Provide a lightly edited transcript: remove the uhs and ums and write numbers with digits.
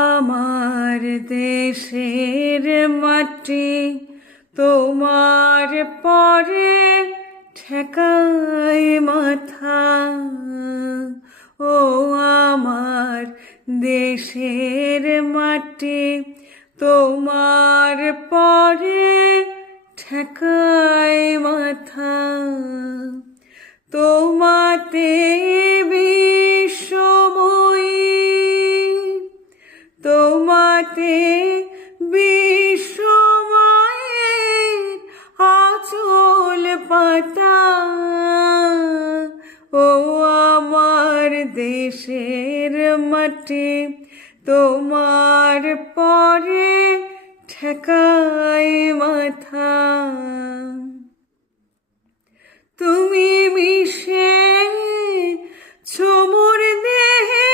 আমার দেশের মাটি তোমার পরে ঠেকাই মাথা। ও আমার দেশের মাটি তোমার পরে ঠেকাই মাথা। তোমাতে বিশ্বময়ী, তোমাতে বিশ্বময়ের আঁচল পাতা। ও আমার দেশের মাটি তোমার পরে ঠেকাই মাথা। তুমি